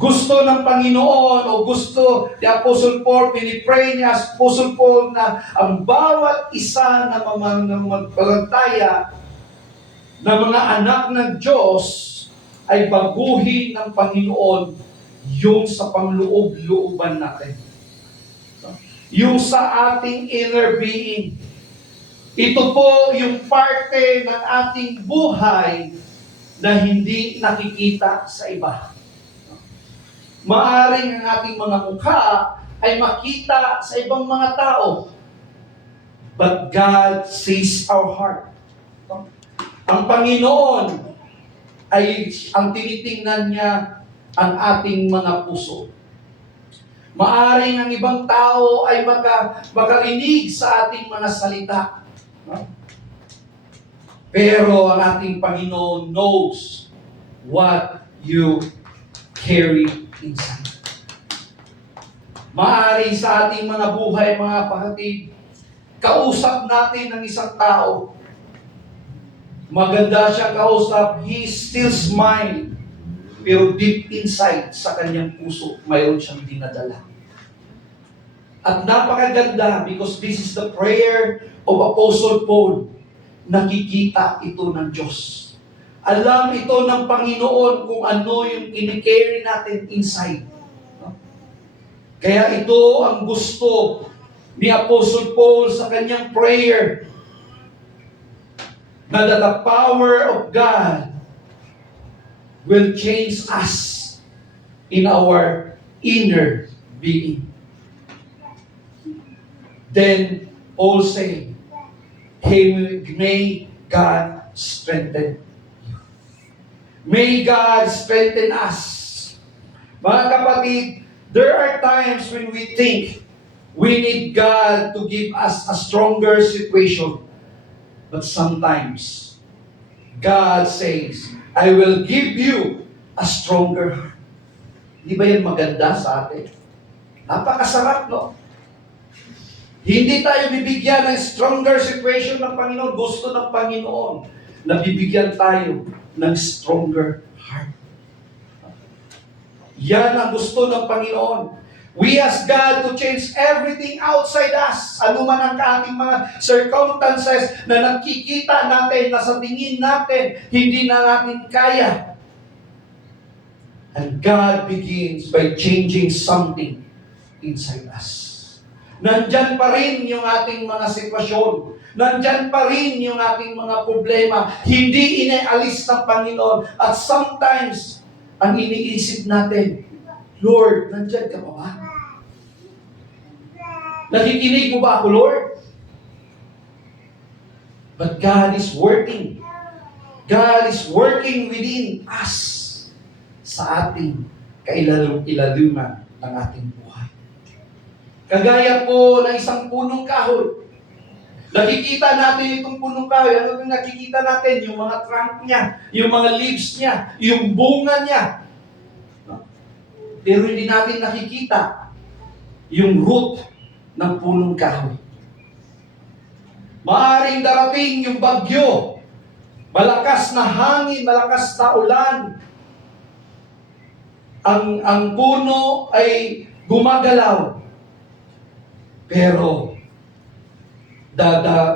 Gusto ng Panginoon o gusto ni Apostle Paul, pinipray niya Apostle Paul na ang bawat isa na magpalataya na mga anak ng Diyos ay baguhin ng Panginoon yung sa pangloob-looban natin. Yung sa ating inner being. Ito po yung parte ng ating buhay na hindi nakikita sa iba. Maaring ang ating mga mukha ay makita sa ibang mga tao. But God sees our heart. Ang Panginoon ay ang tinitingnan niya ang ating mga puso. Maaring ang ibang tao ay makarinig sa ating mga salita. Pero ang ating Panginoon knows what you carry inside. Maaring sa ating mga buhay, mga kapatid, kausap natin ng isang tao. Maganda siyang kausap, he still smile. Pero deep inside, sa kanyang puso, mayroon siyang dinadala. At napakaganda because this is the prayer of Apostle Paul. Nakikita ito ng Diyos. Alam ito ng Panginoon kung ano yung kinikerry natin inside. Kaya ito ang gusto ni Apostle Paul sa kanyang prayer. Na the power of God will change us in our inner being. Then Paul say, may God strengthen you. May God strengthen us. Mga kapatid, there are times when we think we need God to give us a stronger situation. But sometimes, God says, I will give you a stronger heart. Di ba yan maganda sa atin? Napakasarap, no? Hindi tayo bibigyan ng stronger situation ng Panginoon. Gusto ng Panginoon na bibigyan tayo ng stronger heart. Yan ang gusto ng Panginoon. We ask God to change everything outside us. Ano man ang ating mga circumstances na nakikita natin, na sa tingin natin, hindi na natin kaya. And God begins by changing something inside us. Nandyan pa rin yung ating mga sitwasyon. Nandyan pa rin yung ating mga problema. Hindi inaalis ng Panginoon. At sometimes, ang iniisip natin, Lord, nandyan ka pa ba? Nakikinig mo ba ako, Lord? But God is working. God is working within us sa ating kailaluman ng ating buhay. Kagaya po ng isang punong kahoy. Nakikita natin itong punong kahoy. Ano yung nakikita natin? Yung mga trunk niya, yung mga leaves niya, yung bunga niya. Pero hindi natin nakikita yung root ng punong kahoy. Maaring darating yung bagyo, malakas na hangin, malakas na ulan. Ang puno ay gumagalaw. Pero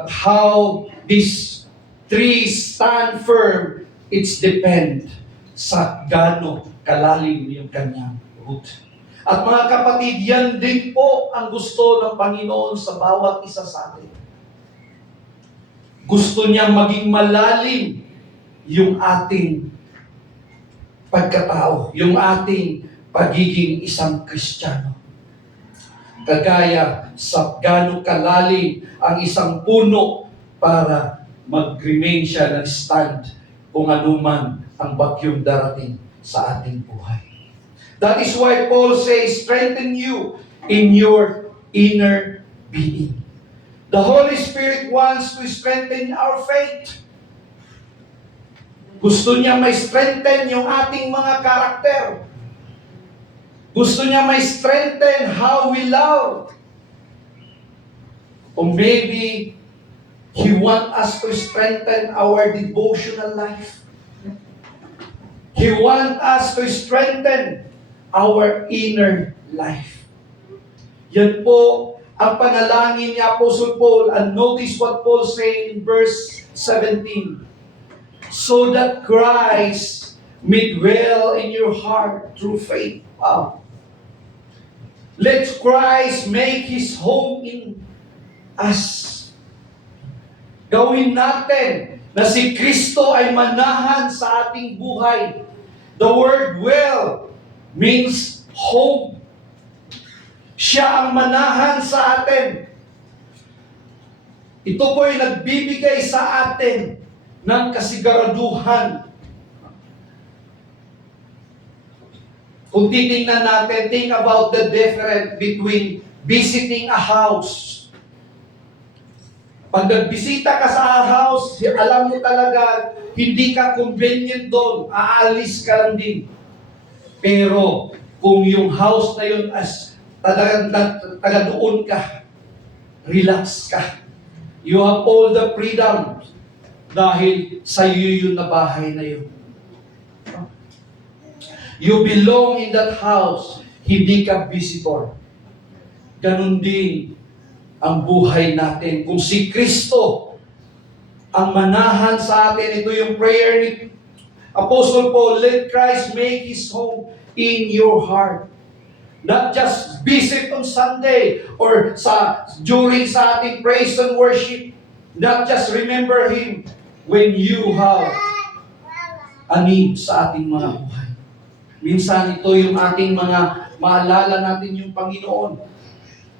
how this tree stand firm, it's depend sa gaano kalalim yung kanyang root. At mga kapatid, yan din po ang gusto ng Panginoon sa bawat isa sa atin. Gusto niya maging malalim yung ating pagkatao, yung ating pagiging isang Kristiyano. Kagaya sa gaano kalalim ang isang puno para mag-remain siya ng stand kung anuman ang bagyong darating sa ating buhay. That is why Paul says, strengthen you in your inner being. The Holy Spirit wants to strengthen our faith. Gusto niya may strengthen yung ating mga karakter. Gusto niya may strengthen how we love. Or maybe He wants us to strengthen our devotional life. He wants us to strengthen our inner life. Yan po ang panalangin ni Apostle Paul. And notice what Paul say in verse 17. So that Christ may dwell in your heart through faith. Wow. Let Christ make His home in us. Gawin natin na si Kristo ay manahan sa ating buhay. The word dwell means home. Siya ang manahan sa atin. Ito po ay nagbibigay sa atin ng kasiguraduhan. Kung titingnan natin, think about the difference between visiting a house. Pag nagbisita ka sa house, alam mo talaga, hindi ka convenient doon, aalis ka lang din. Pero, kung yung house na yun as taga doon ka, relax ka. You have all the freedom dahil sa iyo yun na bahay na yun. You belong in that house, hindi ka visitor. Ganon din ang buhay natin. Kung si Kristo ang manahan sa atin, ito yung prayer ni Apostle Paul, let Christ make His home in your heart. Not just visit on Sunday or during sa ating praise and worship. Not just remember Him when you have a need sa ating mga buhay. Minsan ito yung ating mga maalala natin yung Panginoon.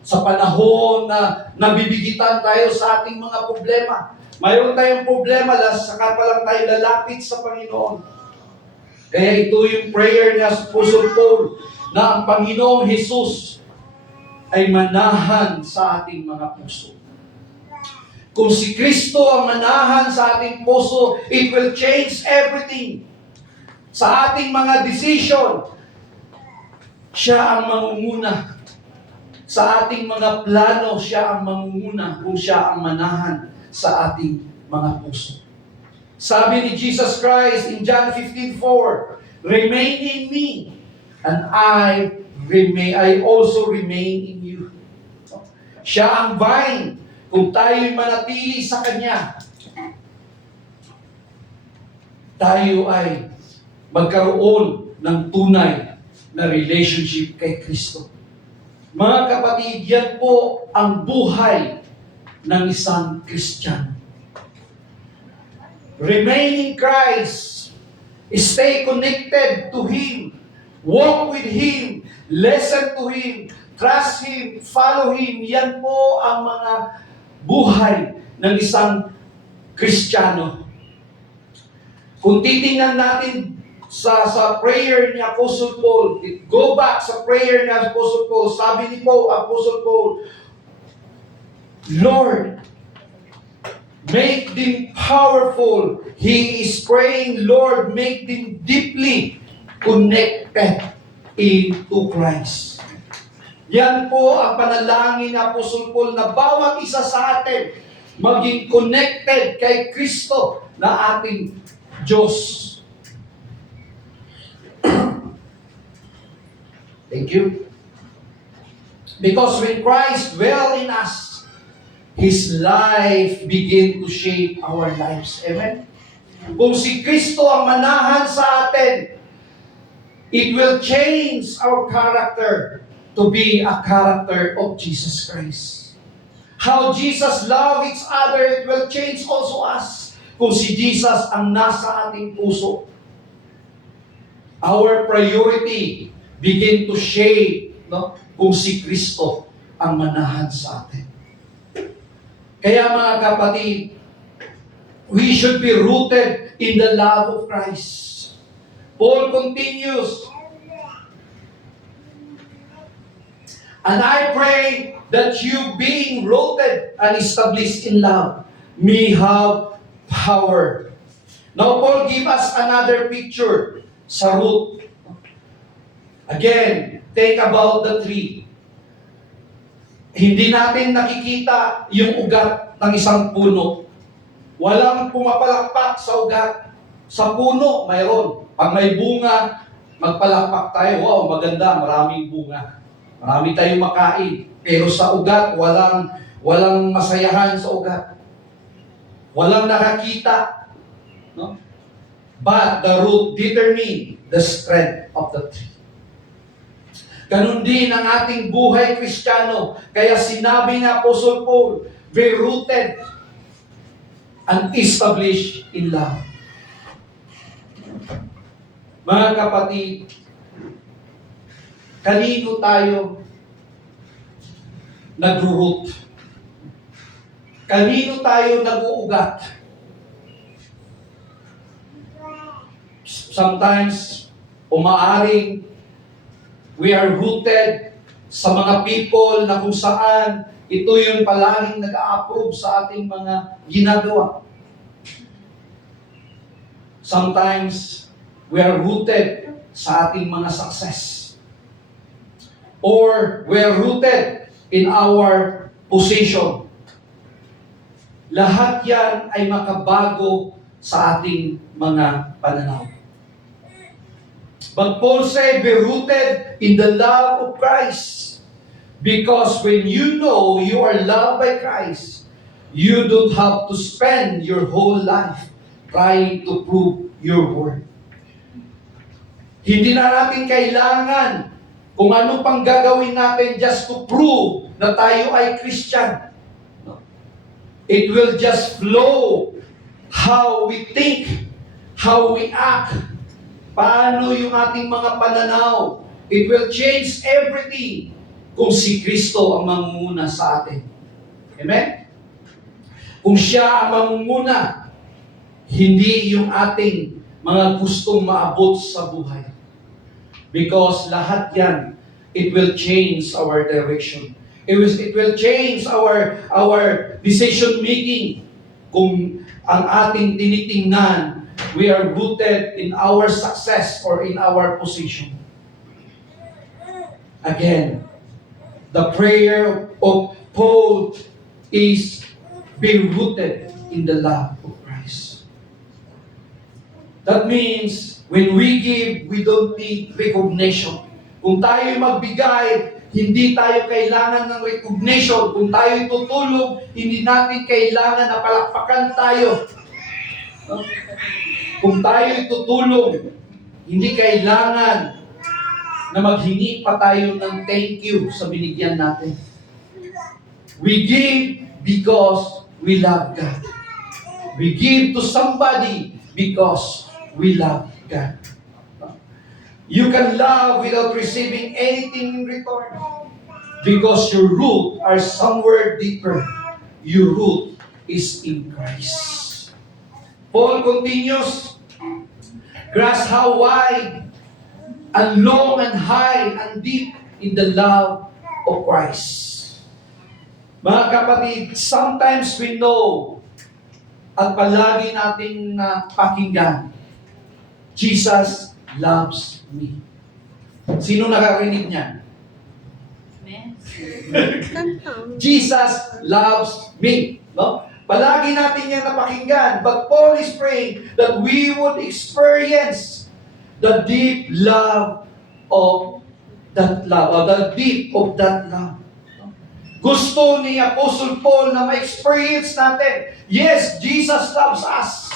Sa panahon na nabibigitan tayo sa ating mga problema. Mayroon tayong problema, saka pa lang tayo lalapit sa Panginoon. Kaya ito yung prayer niya sa Apostle Paul, na ang Panginoong Jesus ay manahan sa ating mga puso. Kung si Kristo ang manahan sa ating puso, it will change everything. Sa ating mga decision, siya ang mangunguna. Sa ating mga plano, siya ang mangunguna kung siya ang manahan sa ating mga puso. Sabi ni Jesus Christ in John 15:4, remain in me, and I also remain in you. Siya ang vine, kung tayo'y manatili sa Kanya, tayo ay magkaroon ng tunay na relationship kay Kristo. Mga kapatid, yan po ang buhay ng isang Kristiyano. Remain in Christ. Stay connected to Him. Walk with Him. Listen to Him. Trust Him. Follow Him. Yan po ang mga buhay ng isang Kristiyano. Kung titingnan natin sa prayer ni Apostle Paul, go back sa prayer ni Apostle Paul, sabi ni Apostle Paul, Lord, make them powerful. He is praying, Lord, make them deeply connected into Christ. Yan po ang panalangin ni Apostle Paul na bawat isa sa atin maging connected kay Kristo na ating Diyos. Thank you. Because when Christ dwells in us, His life begin to shape our lives. Amen? Kung si Kristo ang manahan sa atin, it will change our character to be a character of Jesus Christ. How Jesus loved each other, it will change also us. Kung si Jesus ang nasa ating puso, our priority begin to shape, kung si Kristo ang manahan sa atin. Kaya mga kapatid, we should be rooted in the love of Christ. Paul continues, and I pray that you being rooted and established in love may have power. Now Paul gives us another picture sa root. Again, think about the tree. Hindi natin nakikita yung ugat ng isang puno. Walang pumapalakpak sa ugat. Sa puno, mayroon. Pag may bunga, Magpalakpak tayo, wow, maganda, maraming bunga. Marami tayong makain. Pero sa ugat, walang masayahan sa ugat. Walang nakakita. No? But the root determine the strength of the tree. Ganun din ang ating buhay Kristiyano. Kaya sinabi ni Apostle Paul, be rooted and established in love. Mga kapatid, kanino tayo nag-root? Kanino tayo nag-uugat? Sometimes, umaaring we are rooted sa mga people na kung saan ito yung palaging nag-a-approve sa ating mga ginagawa. Sometimes, we are rooted sa ating mga success. Or we are rooted in our position. Lahat yan ay makabago sa ating mga pananaw. But Paul said, be rooted in the love of Christ. Because when you know you are loved by Christ, you don't have to spend your whole life trying to prove your worth. Hindi na natin kailangan kung ano pang gagawin natin just to prove na tayo ay Christian. No. It will just flow how we think, how we act, paano yung ating mga pananaw. It will change everything kung si Kristo ang mangunguna sa atin. Amen? Kung siya ang mangunguna, hindi yung ating mga gustong maabot sa buhay. Because lahat yan, it will change our direction. It will change our decision making. Kung ang ating tinitingnan, we are rooted in our success or in our position. Again, the prayer of Paul is be rooted in the love of Christ. That means, when we give, we don't need recognition. Kung tayo magbigay, hindi tayo kailangan ng recognition. Kung tayo tutulong, hindi natin kailangan na palakpakan tayo. Kung tayo tutulong, hindi kailangan na maghingi pa tayo ng thank you sa binigyan natin. We give because we love God. We give to somebody because we love God. You can love without receiving anything in return because your root are somewhere deeper. Your root is in Christ. Paul continues, grasp how wide and long and high and deep in the love of Christ. Mga kapatid, sometimes we know at palagi nating pakinggan, Jesus loves me. Sino nakarinig niyan? Jesus loves me. No? Palagi natin yan napakinggan. But Paul is praying that we would experience the deep love of that love, or the deep of that love. Gusto ni Apostle Paul na ma-experience natin, yes, Jesus loves us.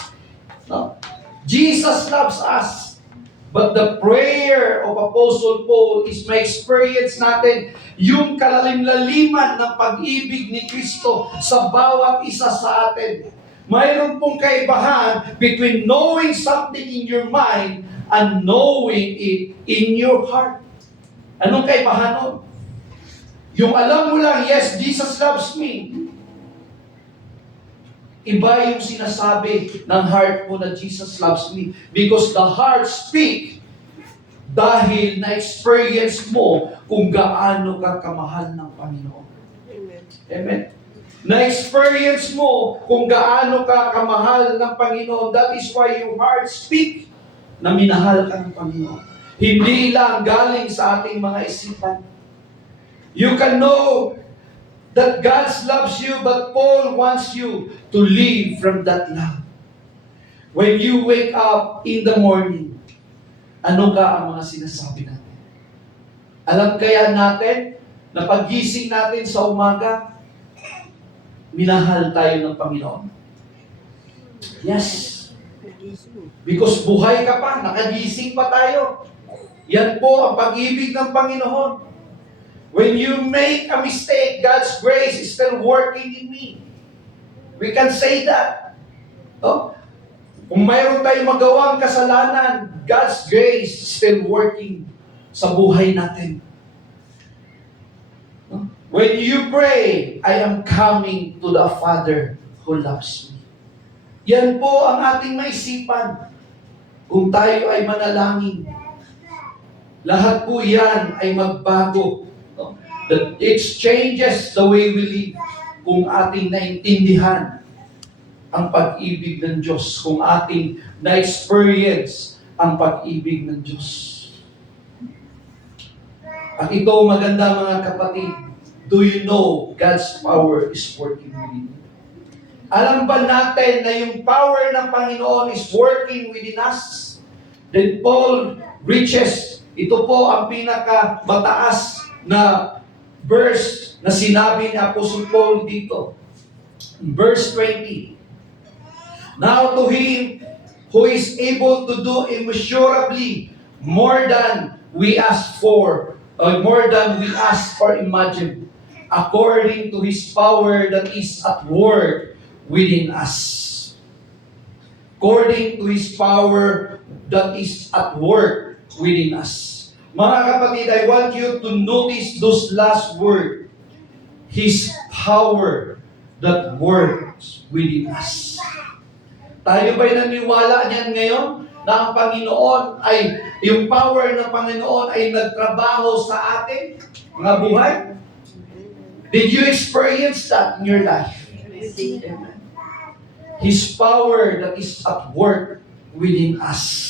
No? Jesus loves us. But the prayer of Apostle Paul is ma-experience natin yung kalalim-laliman ng pag-ibig ni Kristo sa bawat isa sa atin. Mayroon pong kaibahan between knowing something in your mind and knowing it in your heart. Anong kaibahan nun? Yung alam mo lang, yes, Jesus loves me. Iba yung sinasabi ng heart mo na Jesus loves me. Because the heart speak dahil na-experience mo kung gaano ka kamahal ng Panginoon. Amen. Amen. Na-experience mo kung gaano ka kamahal ng Panginoon. That is why your heart speak na minahal ka ng Panginoon. Hindi lang galing sa ating mga isipan. You can know that God loves you, but Paul wants you to live from that love. When you wake up in the morning, Ano ka ang mga sinasabi natin? Alam kaya natin na paggising natin sa umaga, minahal tayo ng Panginoon? Yes. Because buhay ka pa, nakagising pa tayo. Yan po ang pag-ibig ng Panginoon. When you make a mistake, God's grace is still working in me. We can say that. No? Kung mayroon tayong magawang kasalanan, God's grace is still working sa buhay natin. No? When you pray, I am coming to the Father who loves me. Yan po ang ating maisipan kung tayo ay manalangin. Lahat po yan ay magbago. No? That it changes the way we live kung ating naintindihan ang pag-ibig ng Diyos, kung ating na-experience ang pag-ibig ng Diyos. At ito, maganda mga kapatid, do you know God's power is working within you? Alam ba natin na yung power ng Panginoon is working within us? Then Paul reaches, ito po ang pinaka-mataas na verse na sinabi ni Apostle Paul dito. Verse 20. Now to Him who is able to do immeasurably more than we ask for, or more than we ask or imagine, according to His power that is at work within us. According to His power that is at work within us. Mga kapatid, I want you to notice those last words. His power that works within us. Tayo ba'y naniwala niyan ngayon na ang Panginoon ay, yung power ng Panginoon ay nagtrabaho sa atin, mga buhay? Did you experience that in your life? Amen. His power that is at work within us.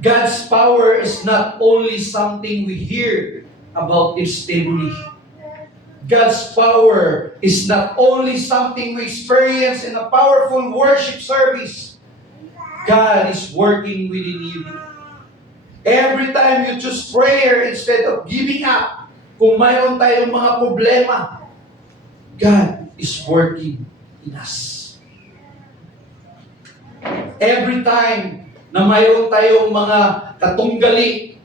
God's power is not only something we hear about externally. God's power is not only something we experience in a powerful worship service. God is working within you. Every time you choose prayer instead of giving up, kung mayroon tayong mga problema, God is working in us. Every time na mayroon tayong mga katunggali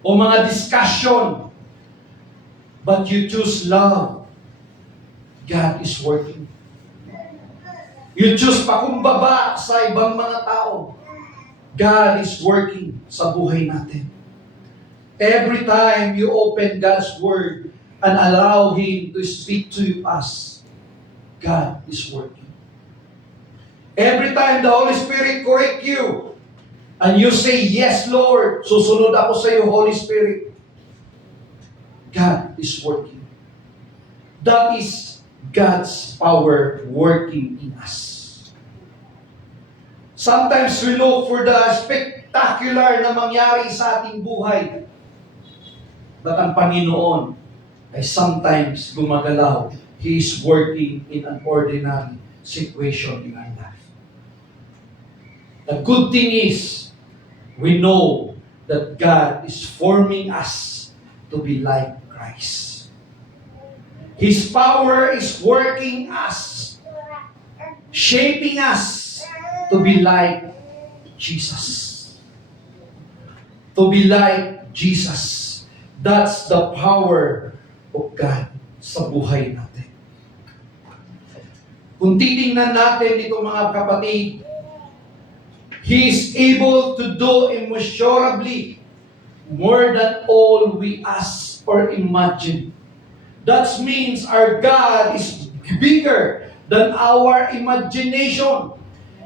o mga discussion, but you choose love, God is working. You choose pakumbaba sa ibang mga tao, God is working sa buhay natin. Every time you open God's Word and allow Him to speak to us, God is working. Every time the Holy Spirit correct you, and you say, yes, Lord, susunod ako sa iyo, Holy Spirit, God is working. That is God's power working in us. Sometimes we look for the spectacular na mangyari sa ating buhay. But ang Panginoon ay sometimes gumagalaw. He is working in an ordinary situation in our life. The good thing is, we know that God is forming us to be like Christ. His power is working us, shaping us to be like Jesus. To be like Jesus. That's the power of God sa buhay natin. Kung titingnan natin ito mga kapatid, He is able to do immeasurably more than all we ask or imagine. That means our God is bigger than our imagination.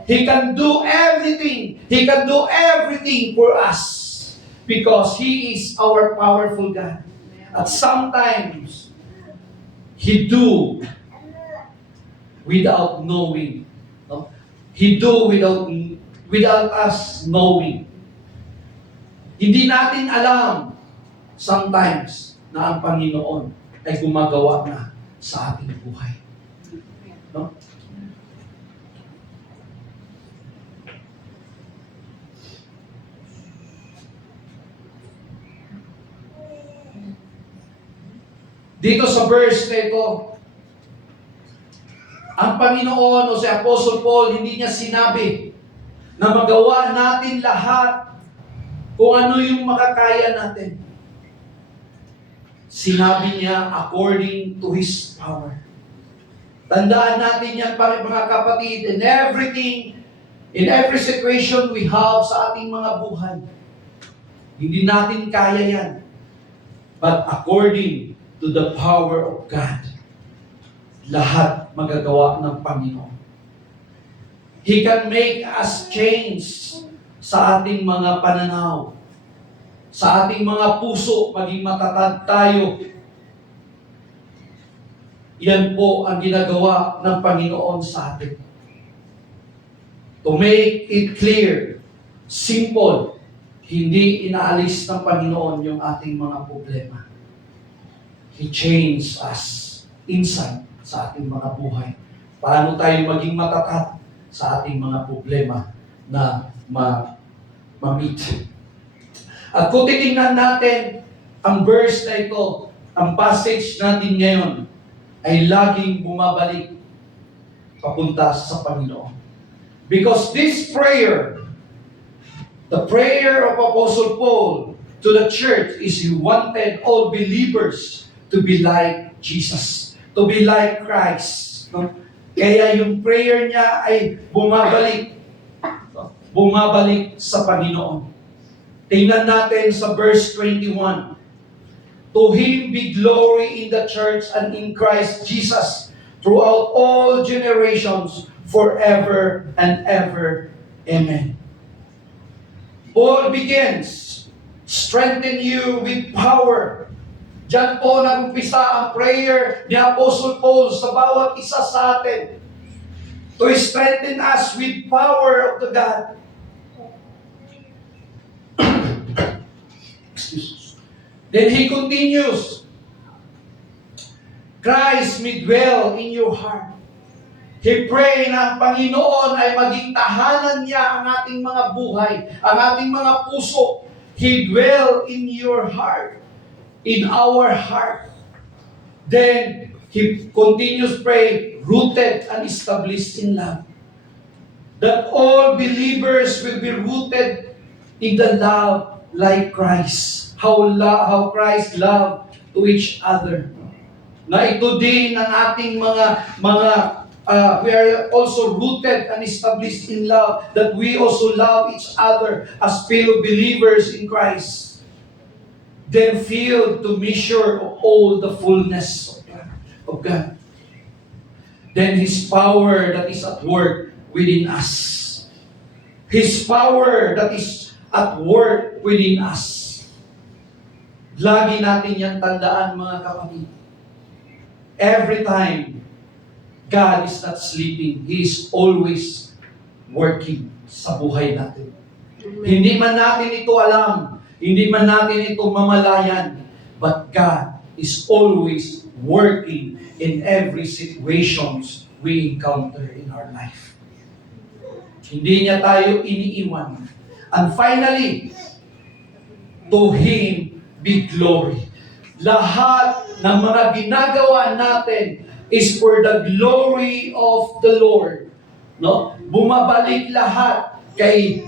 He can do everything. He can do everything for us because He is our powerful God. At sometimes, He do without knowing. No? He do without us knowing. Hindi natin alam sometimes na ang Panginoon ay gumagawa na sa ating buhay. No? Dito sa verse na ito, ang Panginoon o si Apostle Paul, hindi niya sinabi na magawa natin lahat kung ano yung makakaya natin. Sinabi niya, according to His power. Tandaan natin yan, mga kapatid, in everything, in every situation we have sa ating mga buhay. Hindi natin kaya yan. But according to the power of God, lahat magagawa ng Panginoon. He can make us change sa ating mga pananaw, sa ating mga puso, maging matatag tayo. Yan po ang ginagawa ng Panginoon sa atin. To make it clear, simple, hindi inaalis ng Panginoon yung ating mga problema. He changed us inside sa ating mga buhay. Paano tayo maging matatag sa ating mga problema na ma-meet. At kung titingnan natin ang verse na ito, ang passage natin ngayon, ay laging bumabalik papunta sa Panginoon. Because this prayer, the prayer of Apostle Paul to the church is he wanted all believers to be like Jesus, to be like Christ. No? Kaya yung prayer niya ay bumabalik sa Panginoon. Tingnan natin sa verse 21. To Him be glory in the church and in Christ Jesus throughout all generations, forever and ever. Amen. Paul begins, strengthen you with power. Diyan po nag-umpisa ang prayer ni Apostle Paul sa bawat isa sa atin. To strengthen us with power of the God. Excuse me. Then he continues, Christ may dwell in your heart. He pray na ang Panginoon ay maging tahanan niya ang ating mga buhay, ang ating mga puso. He dwell in your heart, in our heart. Then he continues pray, rooted and established in love. That all believers will be rooted in the love like Christ. How Christ loved to each other. Na ito din ang ating we are also rooted and established in love, that we also love each other as fellow believers in Christ. Then filled to measure of all the fullness of God. Then His power that is at work within us. His power that is at work within us. Lagi natin yan tandaan, mga kapatid. Every time, God is not sleeping. He is always working sa buhay natin. Amen. Hindi man natin ito alam, hindi man natin ito mamalayan, but God is always working in every situations we encounter in our life. Hindi niya tayo iniiwan. And finally, to Him be glory. Lahat ng mga ginagawa natin is for the glory of the Lord. No? Bumabalik lahat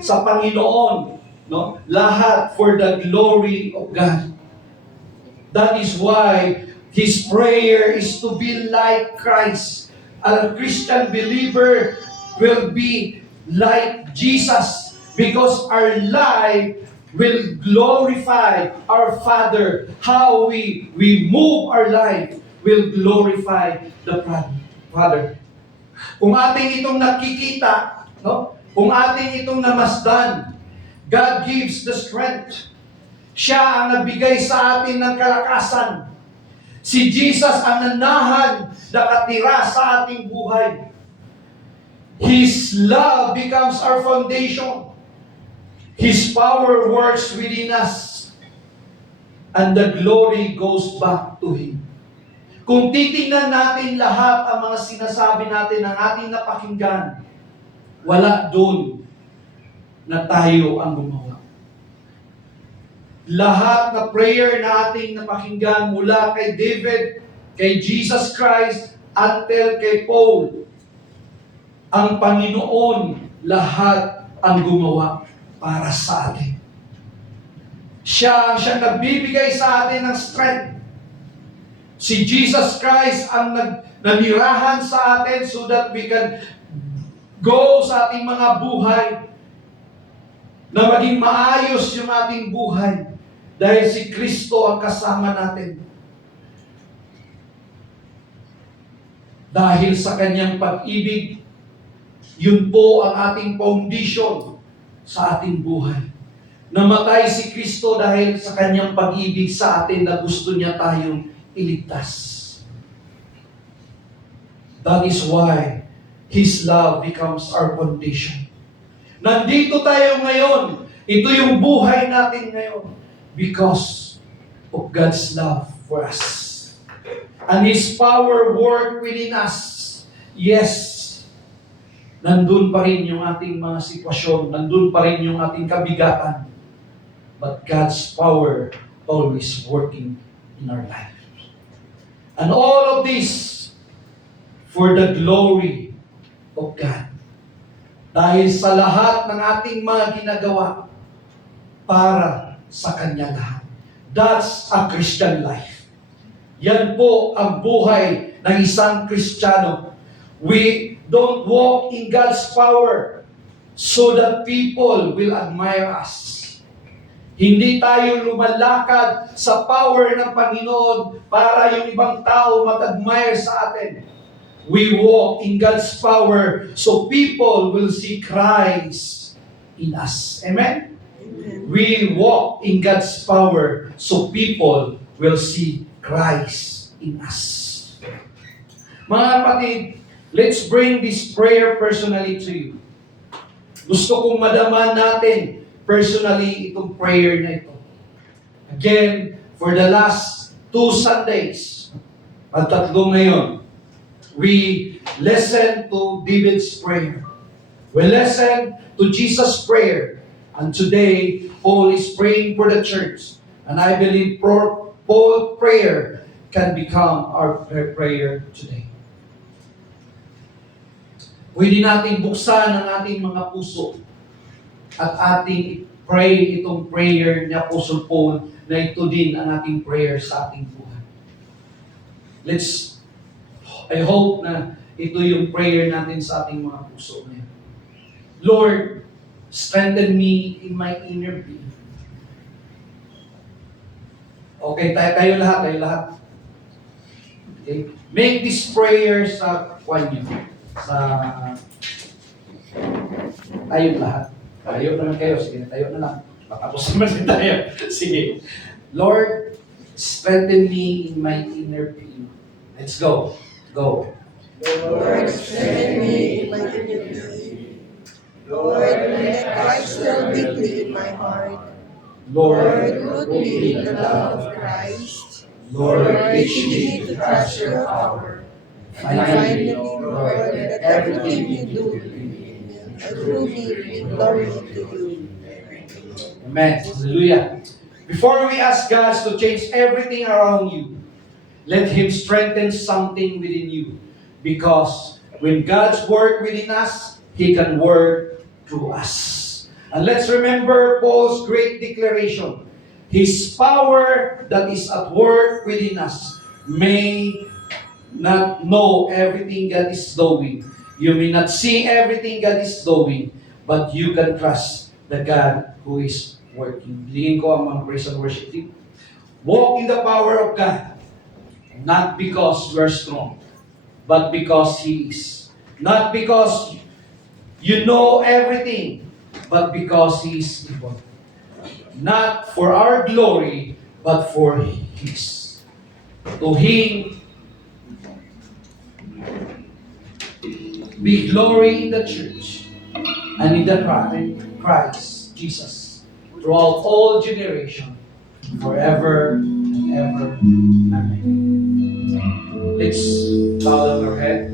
sa Panginoon. No? Lahat for the glory of God. That is why his prayer is to be like Christ. A Christian believer will be like Jesus because our life will glorify our Father. How we move our life will glorify the Father. Kung ating itong nakikita, no? Kung ating itong namasdan, God gives the strength. Siya ang nagbigay sa atin ng kalakasan. Si Jesus ang nanahan, nakatira sa ating buhay. His love becomes our foundation. His power works within us. And the glory goes back to Him. Kung titingnan natin lahat ang mga sinasabi natin ng ating napakinggan, wala doon na tayo ang gumawa. Lahat na prayer na ating napakinggan mula kay David kay Jesus Christ until kay Paul, ang Panginoon lahat ang gumawa para sa atin. Siya nagbibigay sa atin ng strength. Si Jesus Christ ang nanirahan sa atin so that we can go sa ating mga buhay na maging maayos yung ating buhay dahil si Kristo ang kasama natin. Dahil sa kanyang pag-ibig, yun po ang ating foundation sa ating buhay. Namatay si Kristo dahil sa kanyang pag-ibig sa atin na gusto niya tayong iligtas. That is why His love becomes our foundation. Nandito tayo ngayon. Ito yung buhay natin ngayon because of God's love for us. And His power work within us. Yes, nandun pa rin yung ating mga sitwasyon, nandun pa rin yung ating kabigatan. But God's power always working in our life. And all of this for the glory of God. Dahil sa lahat ng ating mga ginagawa, para sa Kanya lahat. That's a Christian life. Yan po ang buhay ng isang Kristiyano. We don't walk in God's power so that people will admire us. Hindi tayo lumalakad sa power ng Panginoon para yung ibang tao mag-admire sa atin. We walk in God's power so people will see Christ in us. Amen? Amen. We walk in God's power so people will see Christ in us. Mga kapatid, let's bring this prayer personally to you. Gusto kong madama natin personally itong prayer na ito. Again, for the last 2 Sundays, at 3 ngayon, we listen to David's prayer. We listen to Jesus' prayer. And today, Paul is praying for the church. And I believe Paul's prayer can become our prayer today. Pwede nating buksan ang ating mga puso at ating pray itong prayer ni Apostle Paul na ito din ang ating prayer sa ating buhay. I hope na ito yung prayer natin sa ating mga puso ngayon. Lord, strengthen me in my inner being. Okay, tayo lahat. Okay? Make this prayer sa kwan nyo. Tayo lahat. Tayo naman kayo. Sige, tayo na lang. Matapos naman din tayo. Sige. Lord, strengthen me in my inner being. Let's go. Go. Lord, strengthen me in my inner being. Lord, let Christ dwell deeply in my heart. Lord, root me in the love of Christ. Lord, teach me to trust your power. And finally, Lord, let everything you do through me bring glory to you. Amen. Hallelujah. Before we ask God to change everything around you, let Him strengthen something within you. Because when God's work within us, He can work through us. And let's remember Paul's great declaration. His power that is at work within us may not know everything God is doing. You may not see everything God is doing, but you can trust the God who is working. Bilingin ko ang mga praise and worship team. Walk in the power of God. Not because you are strong, but because He is. Not because you know everything, but because He is able. Not for our glory, but for His. To Him be glory in the church and in the Christ Jesus throughout all generation, forever and ever. Amen. Let's bow down our head.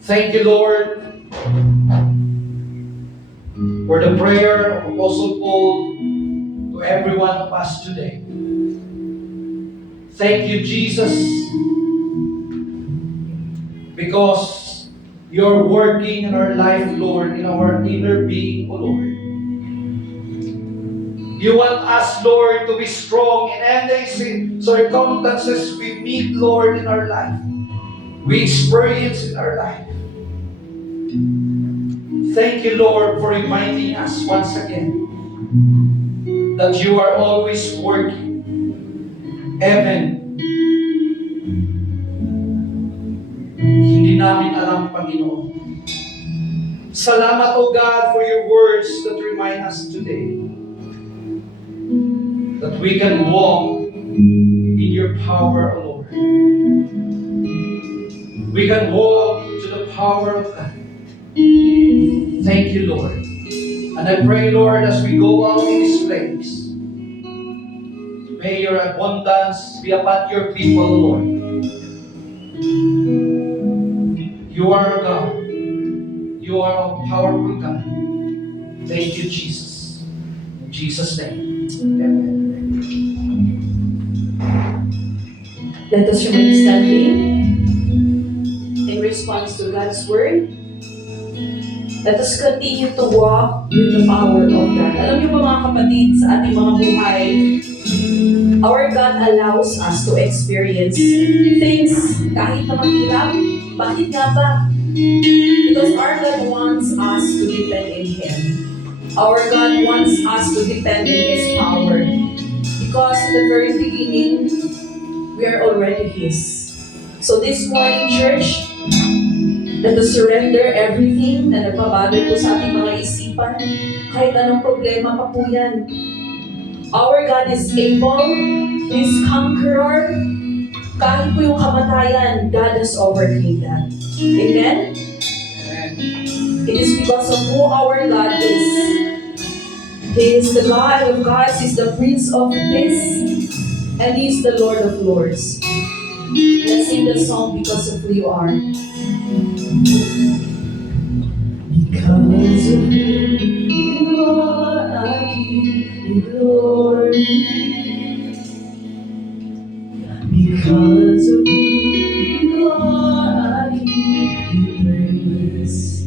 Thank you, Lord, for the prayer of Apostle Paul to every one of us today. Thank you, Jesus, because you're working in our life, Lord, in our inner being, O Lord. You want us, Lord, to be strong in any circumstances we meet, Lord, in our life. We experience in our life. Thank you, Lord, for reminding us once again that you are always working. Even hindi namin alam, Panginoon. Salamat, O God, for your words that remind us today that we can walk in your power, O Lord. We can walk to the power of God. Thank you, Lord. And I pray, Lord, as we go out in this place, may your abundance be upon your people, Lord. You are a God. You are a powerful God. Thank you, Jesus. In Jesus' name. Amen. Let us remain standing in response to God's word. Let us continue to walk with the power of God. Alam niyo ba mga kapatid, sa ating mga buhay, our God allows us to experience things kahit na mahirap. Bakit nga ba? Because our God wants us to depend in Him. Our God wants us to depend in His power. Because in the very beginning, we are already His. So this morning, church, let us surrender everything na nagbabago po sa ating mga isipan. Kahit anong problema pa po yan. Our God is able, He is conqueror. Kahit po yung kamatayan, God has overcame that. Amen? It is because of who our God is. He is the God of gods, He is the Prince of Peace, and He is the Lord of Lords. Let's sing the song because of who you are. Because of who you are, I give you glory. Because of who you are, I give you praise.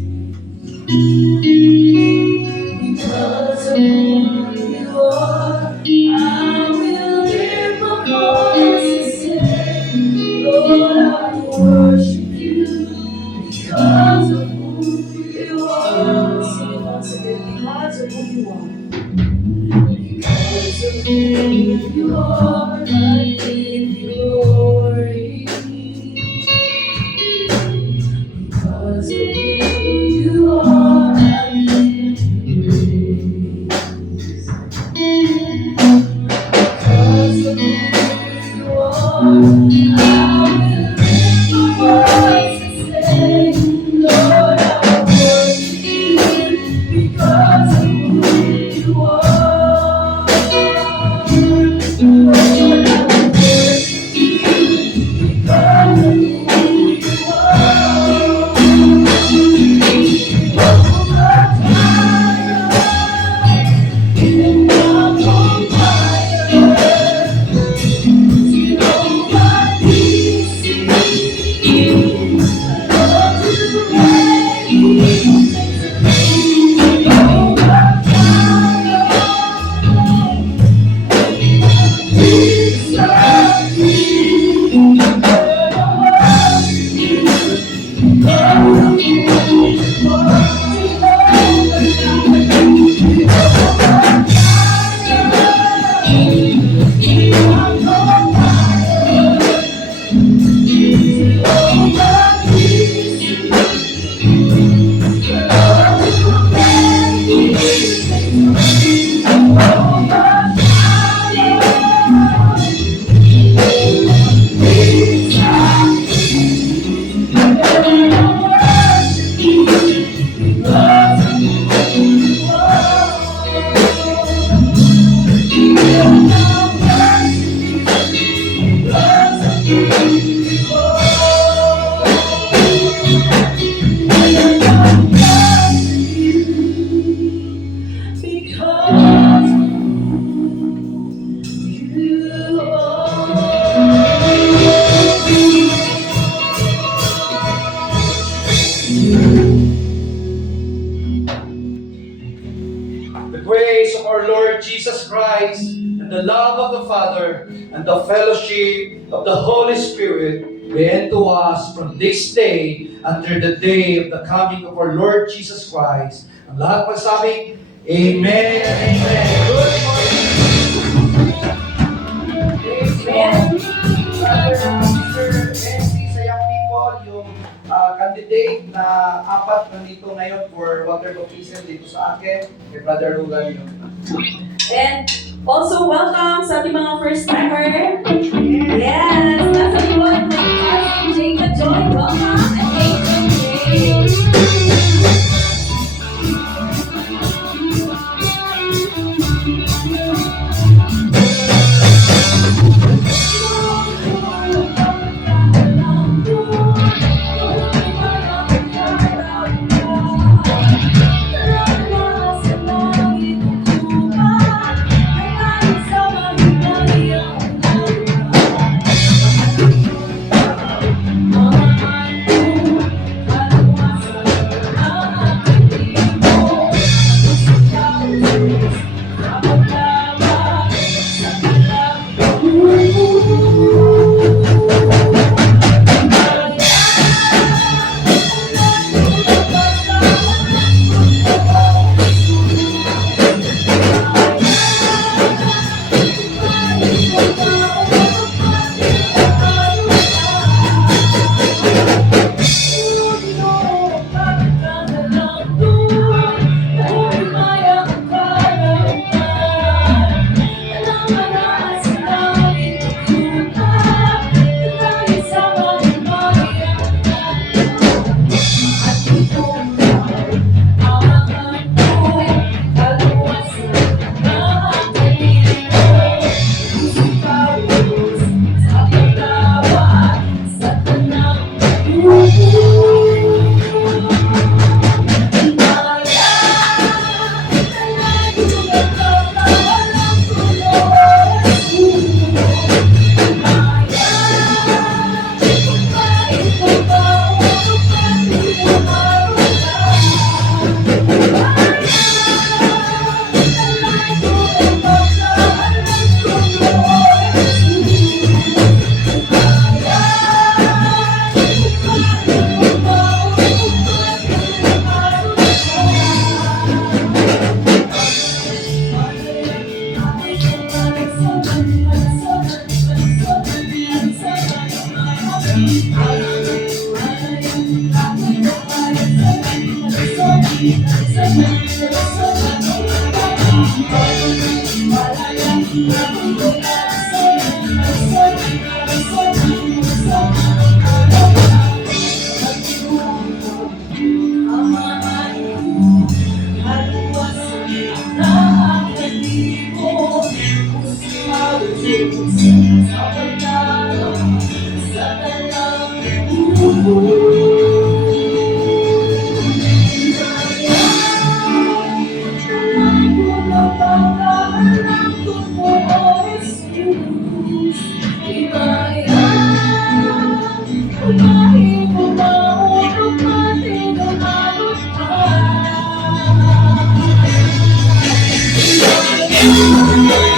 Because of who you are, I will lift my voice and say, Lord, I worship you. Because of who you are, sing it once again. Because of who you are. Because of who you are, I give you glory. Because of who you are, I give you praise. Because of who you are, I will lift my voice and say, Lord, I worship you. Because of who you are. Lord, I worship you. the grace of our Lord Jesus Christ, and the love of the Father, and the fellowship of the Holy Spirit be unto us from this day until the day of the coming of our Lord Jesus Christ. Ang lahat magsabi, Amen and Amen. Good morning. Amen. Mr. Nancy sa Young People, yung candidate na apat nandito ngayon for water baptism dito sa akin, kay Brother Rugan yun. And also welcome sa ating mga first timer. Yes, nasa likod ng Pastor Jacob Joy. Welcome and Agent Jay. Thank you.